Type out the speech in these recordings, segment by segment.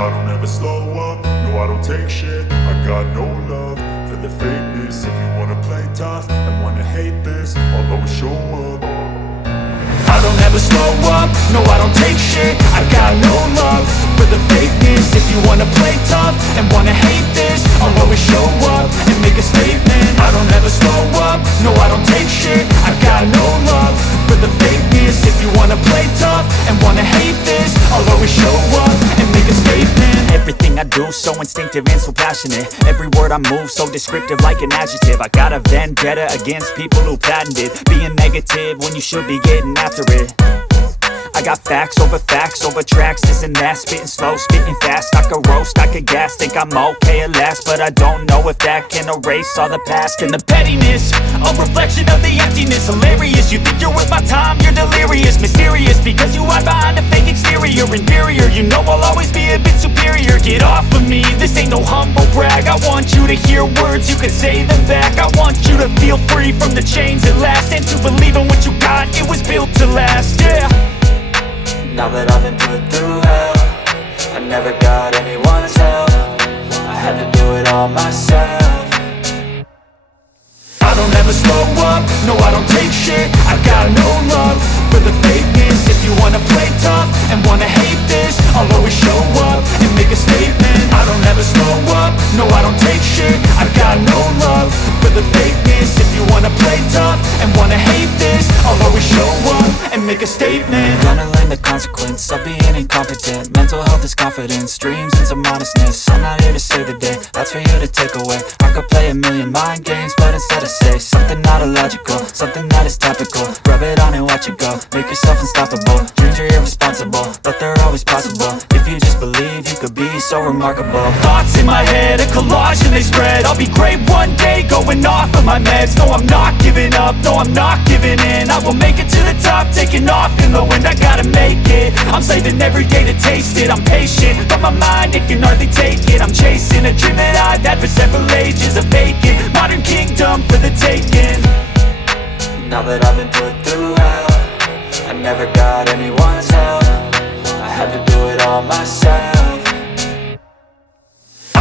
I don't ever slow up, no I don't take shit. I got no love for the fakeness. If you wanna play tough and wanna hate this, I'll always show up. I don't ever slow up, no I don't take shit. I got no love for the fakeness. If you wanna play tough and wanna hate this, I'll always show up and make a statement. I don't ever slow up, no I don't take shit. I got no love for the fakeness. If you wanna play tough and wanna hate this, I'll always show up and make a statement. Everything I do, so instinctive and so passionate. Every word I move, so descriptive like an adjective. I got a vendetta against people who patented being negative when you should be getting after it. I got facts over tracks, this and that. Spitting slow, spitting fast, I could roast, I could gas. Think I'm okay at last, but I don't know if that can erase all the past. And the pettiness, a reflection of the emptiness. Hilarious, you think you're worth my time, you're delirious. Mysterious, because you hide behind a fake exterior. Inferior, you know I'll always be a bit superior. Get off of me, this ain't no humble brag. I want you to hear words, you can say them back. I want you to feel free from the chains at last, and to believe in what you got, it was built to last, yeah. Now that I've been put through hell, I never got anyone's help. I had to do it all myself. I don't ever slow up, no I don't take shit. I got no love for the fakeness. If you wanna play tough and wanna hate this, I'll always show up and make a statement. I don't ever slow up, no I don't take shit. I got no love for the fakeness. If you wanna play tough and wanna hate this, I'll always show up and make a statement. Gonna learn the consequence of being incompetent. Mental health is confidence, dreams and some honestness. I'm not here to save the day, that's for you to take away. I could play a million mind games, but instead I say something not illogical, something that is topical. Rub it on and watch it go, make yourself unstoppable. Dreams are irresponsible, but they're always possible. If you just believe, you could be so remarkable. Thoughts in my head, a collage and they spread. I'll be great one day, going off of my meds. No, I'm not giving up, no, I'm not giving in. I will make it to the top, taking off in the wind. I gotta make it, I'm saving every day to taste it. I'm patient, but my mind, it can hardly take it. I'm chasing a dream that I've had for several ages. A vacant, modern kingdom for the taking. Now that I've been put through hell, I never got anyone's help. I had to do it all myself.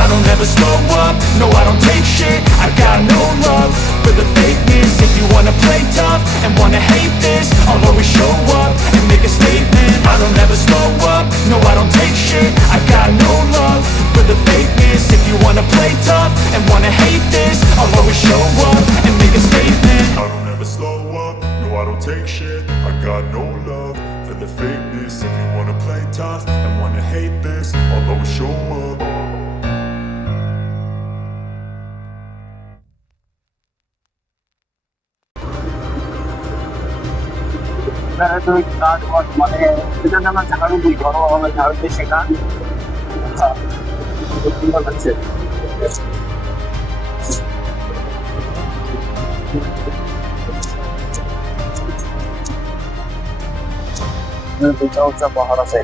I don't ever slow up, no I don't take shit. I got no love for the fakeness. If you wanna play tough and wanna hate this, I'll always show up and make a statement. I don't ever slow up, no I don't take shit. I got no love for the fakeness. If you wanna play tough and wanna hate this, I'll always show up and make a statement. I don't ever slow up, no I don't take shit. I got no love for the fakeness. If you wanna play tough and wanna hate this, I'll always show up. মানে সেটা আমরা চালানো দুই ঘরোয়াভাবে ভারতে শেখা সুন্দর লাগছে। উঁচা উঁচা পাহাড় আছে।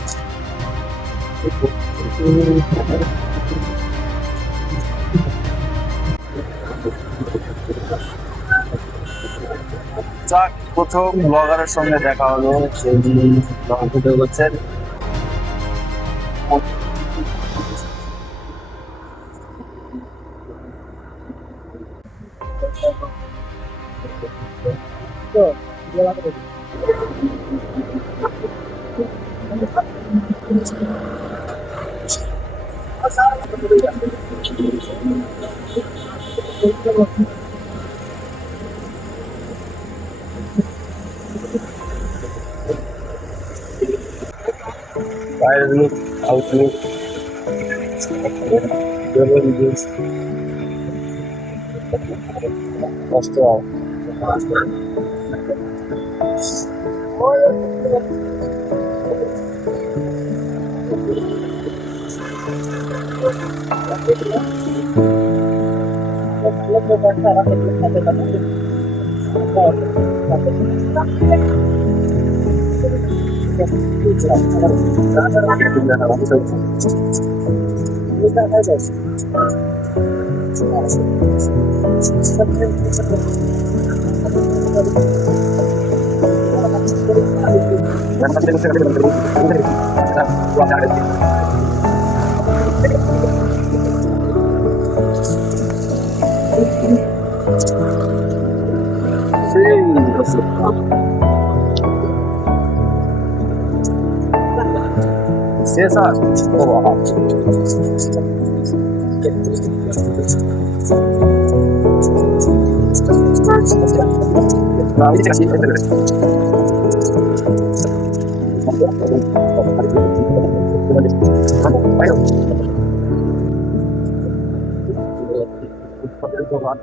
প্রথম ব্লগারের সঙ্গে দেখা হলো, সেই ব্লগ ভিডিও করছেন। Fire look, outlook, first of all. César, দোকান।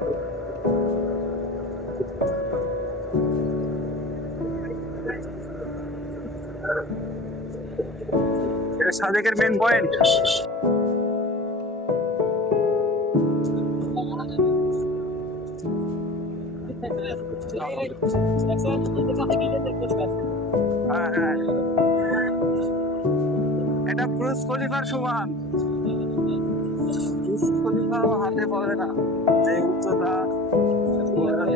এটা সাজেকের মেন পয়েন্ট। হ্যাঁ হ্যাঁ, এটা ব্রুজ খলিফার সমান। ব্রুজ খলিফাও হাতে পড়ে না, যে উচ্চতা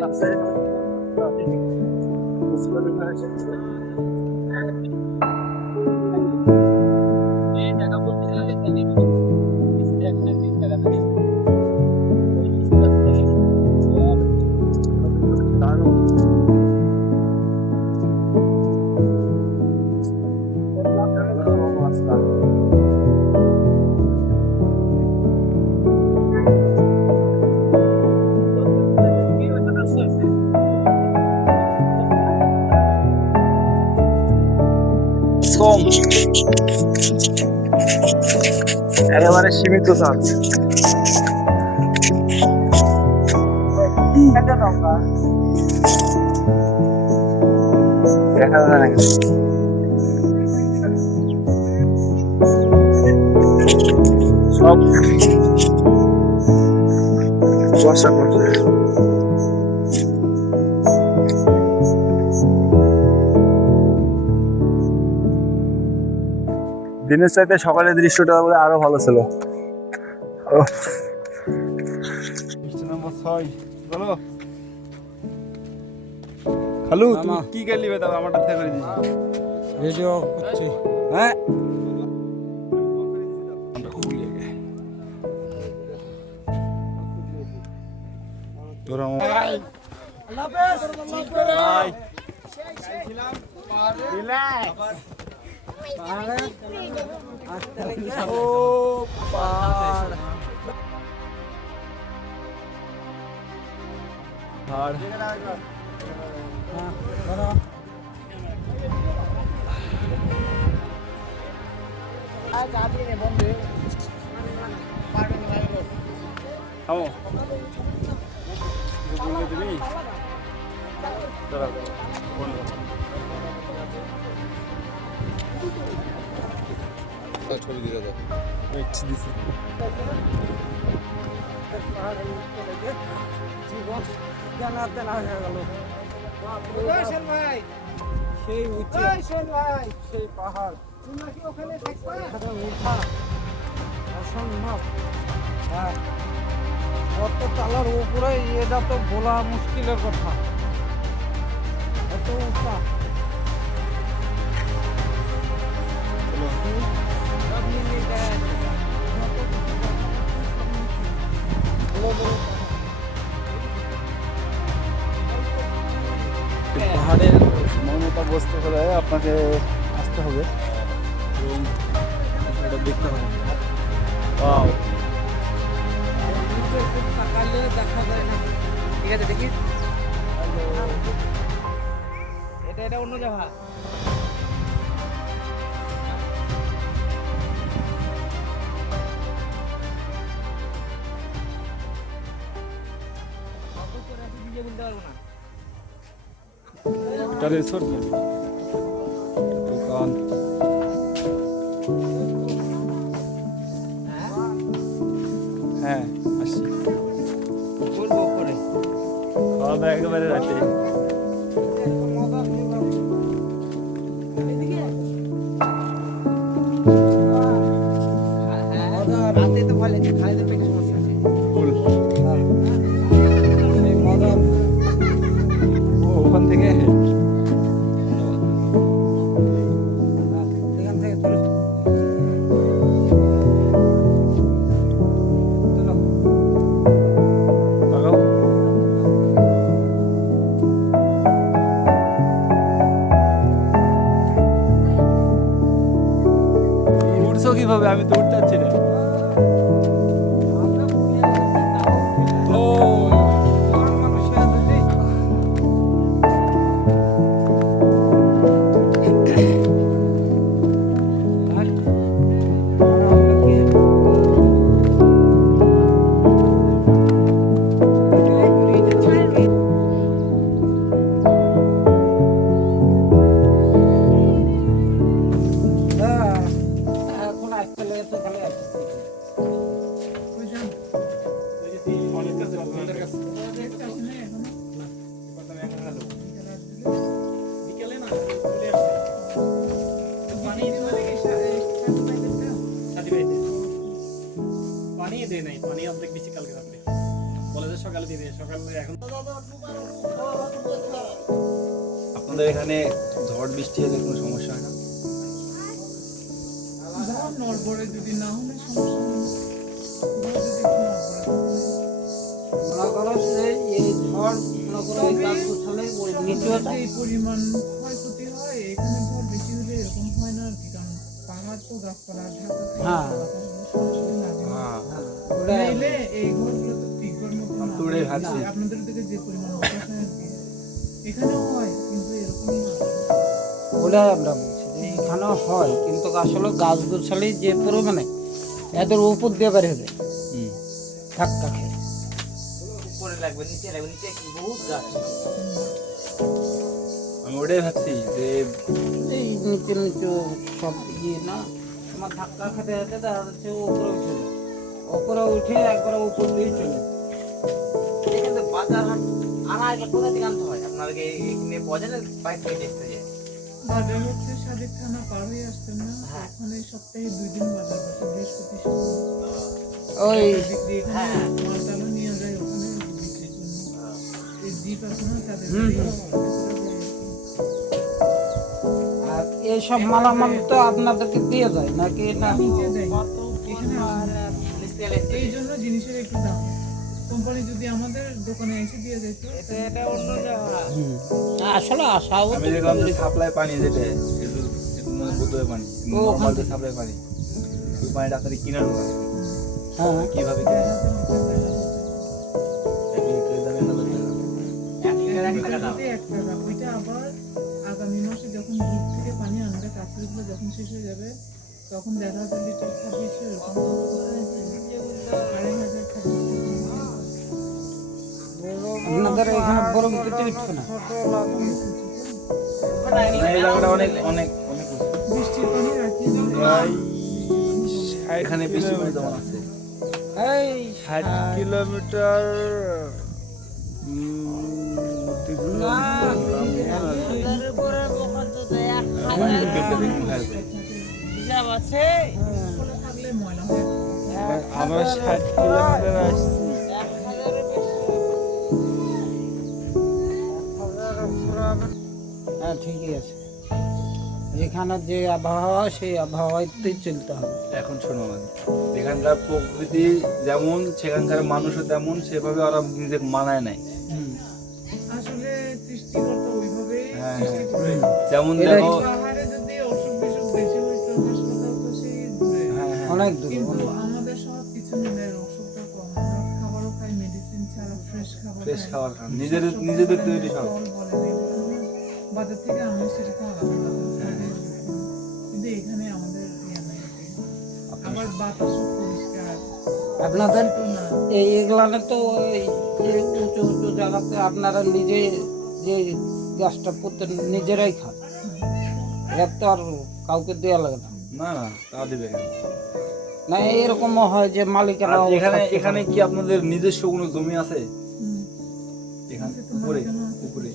আছে। ব্রুজ খলিফা দারুণ। রাস্তা কম, একেবারে সীমিত চার্জ। দেখা যায় না কিছু। সব বর্ষা করছে। দিনের চাইতে সকালের দৃশ্যটা বলে আরো ভালো ছিল। নম্বর 6 বলো খালু, তুমি কি গেলি বেটা আমারটা থেকে করে দিছি। ভিডিও করছি। হ্যাঁ তোরা আল্লাহ হাফেজ বাই। রিল্যাক্স। ও পাহাড় ছবি দিয়ে দাও। জানাতে না হয়ে গেল ভাই, সেই উঁচু ভাই, সেই পাহাড় নাকি ওখানে উঠা অসম্ভব। হ্যাঁ, কত তালার উপরে, এটা তো বলা মুশকিলের কথা, এত উঁচা। পাহাড়ের মমতা বুঝতে হলে আপনাকে আসতে হবে এবং এটা দেখতে হবে। ওয়াও, তাকালে দেখা যায় না। ঠিক আছে, দেখি এটা অন্য জায়গা। এটা রিসোর্ট দোকান। হ্যাঁ আসি, বলবো পরে। খাওয়া দাওয়া একেবারে রাতে। রাতে তো ভালো খাইতে পেটে সমস্যা আছে। ওখান থেকে উঠছো কিভাবে? আমি তো উঠতে পারছি না। পানি দেয় নাই, পানি অর্ধেক দিচ্ছি কালকে রাত্রে, বলে যে সকালে দিবে, সকালে এখন আপনাদের এখানে ঝড় বৃষ্টি হলে কোনো সমস্যা হয় না? নড়বড়ে যদি না হলে সমস্যা নেই। ঝড় যদি একটু নড়বড়ে যে পরিমাণ ক্ষয়ক্ষতি হয় এখানে ঝড় বেশি হলে এরকম হয় না আর কি, কারণ পাহাড় তো গাছপালা ঢাকা সরাসরি লাগে না। নাইলে এই ঘরগুলো তো ঠিক ঘর মতো না। আপনাদের থেকে যে পরিমাণ বাতাস হয় আর কি, এখানেও হয় কিন্তু এরকম না। ওটাই আমরা বলছি যে এখানেও হয়, কিন্তু আসলে গাছ গোছালি যে পরিমাণে এদের উপর দিয়ে বের হয়ে যায় ধাক্কা খেয়ে। আমি ওটাই ভাবছি যে এই নিচে নিচে সব ইয়ে না, তোমার ধাক্কা খেতে খেতে দেখা যাচ্ছে উপরে উঠে যায়, উপরে উঠে একবার উপর দিয়ে চলে। বাজার হচ্ছে সাদিক থানা পার হয়ে আসতেন না, ওখানে সপ্তাহে 2 দিন বাজার বসে, বৃহস্পতি শুক্রবার। ওই বিক্রি এখানে মালটালও নিয়ে যায় ওখানে বিক্রির জন্য। এই জিপ আছে না তাদের আর এইসব মালামাল তো আপনাদেরকে দিয়ে যায় নাকি না? নিচে দেয় এখানে এই জন্য জিনিসের একটু দাম। কোম্পানি যদি আমাদের দোকানে এসে দিয়ে যেত এটা অন্য জায়গা। আসলে আশাও আমি দেখলাম যে সাপ্লাই পানি যেটা মানে বোতলে পানি, নর্মাল যে সাপ্লাই পানি, ওই পানিটা আপনাদের কিনার হয় হ্যাঁ কিভাবে এক টাকা। ওইটা আবার আগামী মাসে যখন দূর থেকে পানি আনবে, কাছুরিগুলো যখন শেষ হয়ে যাবে তখন 1,500 লিটার 26 এরকম 2,500 টাকা। আপনাদের এখানে বরং কিছু উঠবে না। এই জায়গাটা অনেক অনেক অনেক উঁচু। বৃষ্টির পানি রাখি এখানে বৃষ্টি পানি জমা আছে এই 60 কিলোমিটার থাকলে ময়লা হয়ে আমরা 60 কিলোমিটার আসছি। হ্যাঁ ঠিকই আছে, এখানে যে আবহাওয়া সেই আবহাওয়াতেই চলতে হবে। এখন শোনো আমাদের এখানকার প্রকৃতি যেমন, সেখানকার মানুষও তেমন, সেভাবে ওরা নিজেকে মানায় নাই। আসলে সৃষ্টিকর্তা ওইভাবেই হ্যাঁ, সৃষ্টি করে। যেমন এটাই- দেখো পাহাড়ে যদি অসুখ বিসুখ বেশি হইতো হাসপাতাল তো সেই দূরে। অনেক দূর কিন্তু আমাদের সব কিছু মিলে অসুখটা কম। আমরা খাবারও খাই মেডিসিন ছাড়া, ফ্রেশ খাবার ফ্রেশ খাই। খাবার খান, নিজেদের তৈরি সব। ফল বলেন এগুলো আমরা বাজার থেকে আনলে সেটা খাওয়া লাগে না। কিন্তু এখানে আমাদের ইয়ে নাই। আবার বাতাসও পরিষ্কার আপনাদের তো না। এই এগুলানে তো ওই যে উঁচু উঁচু জায়গাতে আপনারা নিজে যে গাছটা পুঁতে নিজেরাই খান, এর তো আর কাউকে দেওয়া লাগে না। না না তা দিবে কেন? না এরকমও হয় যে মালিকেরা আর এখানে কি আপনাদের নিজস্ব কোনো জমি আছে? হুম। এখানে আছে তো উপরে মালিকানা আছে। উপরে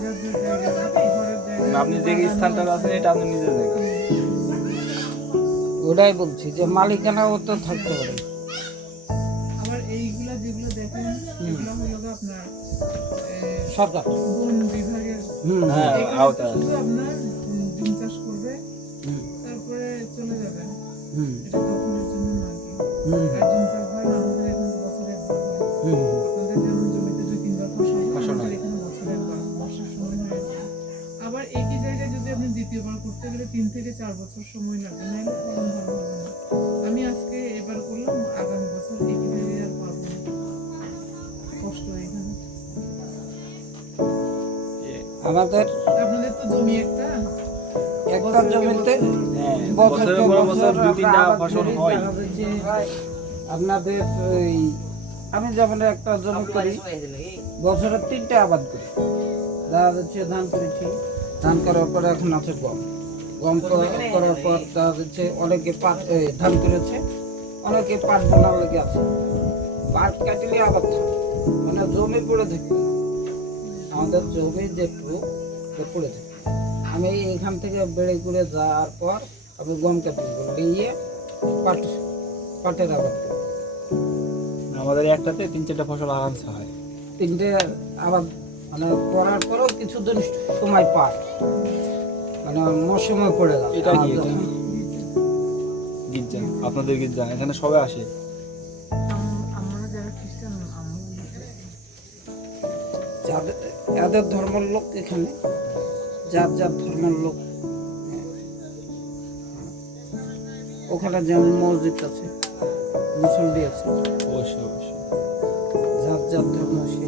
যার যার জায়গা, ঘরের জায়গা। মানে আপনি যে স্থানটা আছেন এটা আপনার নিজের জায়গা। ওটাই বলছি যে মালিকানাও তো থাকতে পারে। আবার এইগুলা যেগুলো দেখেন এগুলো হলো গিয়ে আপনার সরকার বন বিভাগের। হ্যাঁ এখানে আওতা আছে। শুধু আপনার ডিম চাষ করবে, হুম, তারপরে চলে যাবে। হুম, এটা তখনের জন্য না আর কি। হুম, আর ডিম চাষ হয় না, আমাদের এখানে বছরে একবার হয়। হুম, আপনাদের যেমন জমিতে 2-3 বার ফসল হয়, ফসল আমাদের হয়। এখানে বছরে একবার, বর্ষার সময় হয় আর কি। আবার একই জায়গায় যদি আপনি দ্বিতীয়বার করতে গেলে 3 থেকে 4 বছর সময় লাগবে, নাহলে ফলন ভালো হবে না। আমি আজকে এবার করলাম, আগামী বছর একই জায়গায় আর পারবো না। কষ্ট এখানে। আমাদের আপনাদের তো জমি একটা একটা জমিতে হ্যাঁ, বছর বছরে বড় বছর 2-3টা ফসল হয়। আপনাদের ওই আমি যেমন একটা জমি করি বছরে 3টা আবাদ করি। দেখা যাচ্ছে ধান করেছি, ধান করার পর এখন আছে গম, গম করার পর দেখা যাচ্ছে অনেকে পাট ধান করেছে, অনেকে পাট বোনার লেগে আছে। পাট কাটলে আবার থাকে, মানে জমি পড়ে থাকবে, আমাদের জমি যেটুকু পড়ে থাকে। আমি এখান থেকে বেড়ে করে যাওয়ার পর আমি গম কাটি নিয়ে পাট পাটের আবাদ করি। আমাদের একটাতে 3-4টা ফসল আরামসে হয়। 3টে আবাদ মানে করার পরেও কিছুদিন সময় পায়, মানে মৌসুমে পড়ে গেল। এটা কি এটা? গির্জা, আপনাদের গির্জা, এখানে সবাই আসে। আমরা যারা খ্রিস্টান যাদের ধর্মের লোক এখানে, যার যার ধর্মের লোক, ওখানে যেমন মসজিদ আছে, মুসল্লি আছে, অবশ্যই অবশ্যই। যার যার ধর্ম সে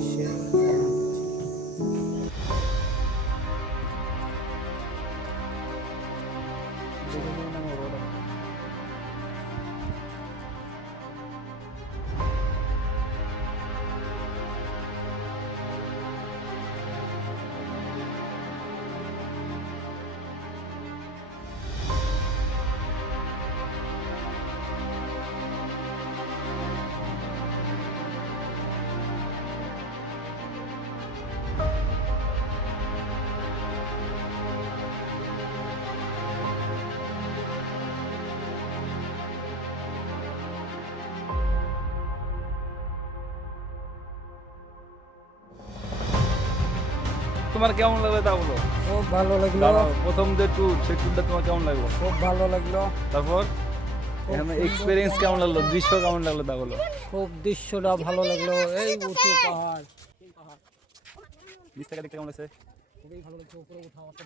তোমার কেমন লাগলো তা বলো। খুব ভালো লাগলো, দাঁড়াও, প্রথম যে ট্যুর, সেই ট্যুরটা তোমার কেমন লাগলো? খুব ভালো লাগলো। তারপর এখানে এক্সপিরিয়েন্স কেমন লাগলো, দৃশ্য কেমন লাগলো তা বলো। খুব দৃশ্যটা ভালো লাগলো, এই উঁচু পাহাড়, নিচ থেকে দেখতে কেমন লাগছে? খুবই ভালো লাগছে, উপরে উঠা